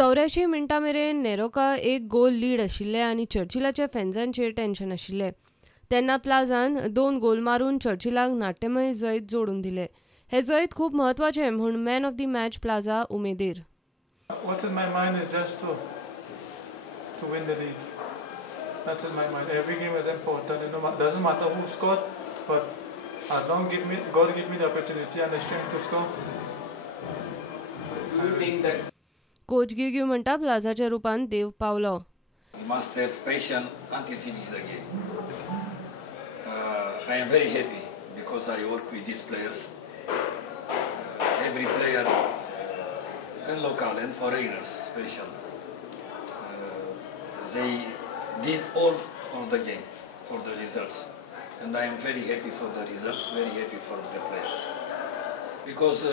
84 मिनटां मेरेन नेरोका एक गोल लीड आशिल्ले आनी चर्चिलाच्या फॅन्सांचेर टेन्शन आशिल्लें. तेन्ना प्लाझान 2 गोल मारून चर्चिलाक नाट्यमय जैत जोडून दिलें. हे जैत खूब म्हत्वाचें म्हूण man of the match Plaza उमेदीर. What's in my mind is just to win the league. That's in my mind. Every game is important. It doesn't matter who scored, but as long God give me the opportunity and the strength to score. Do you think that coach गिग्यू म्हणटा प्लाझाच्या रुपान देव पावलो. You must have patience until finish the game. I am very happy because I work with these players. Every player, and local and foreigners, special. They did all for the game, for the results, and I am very happy for the results. Very happy for the players because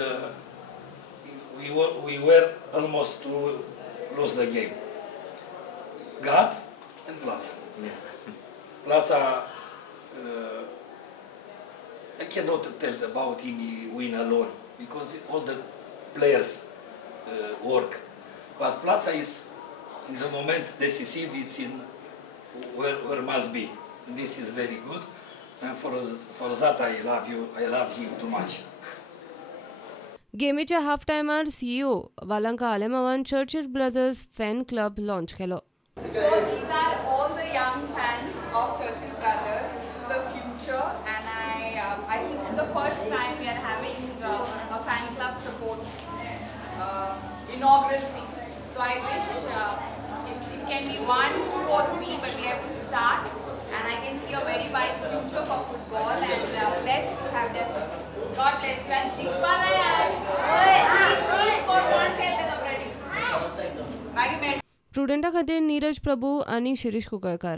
we were almost to lose the game. God and Plaza. Plaza. I cannot tell about him win alone because all the players work. But Plaza is in the moment decisive. It's in where must be. And this is very good, and for that I love you. I love him too much. गेमीच्या half टायमार CEO Valanka आलेमावान Churchill Brothers fan club launch केलो. So these are all the young fans of Churchill Brothers. This is the future, and I think this is the first time we are having a fan club support inaugural thing. So I wish it can be 1, 2 or 3, but we have to start, and I can see a very bright future for football, and blessed to have this. God bless you. And Chikpala yaar. Please for one tell the Prudent. प्रुडेंटा खातीर नीरज प्रभू आनी शिरीष कुंकळकार.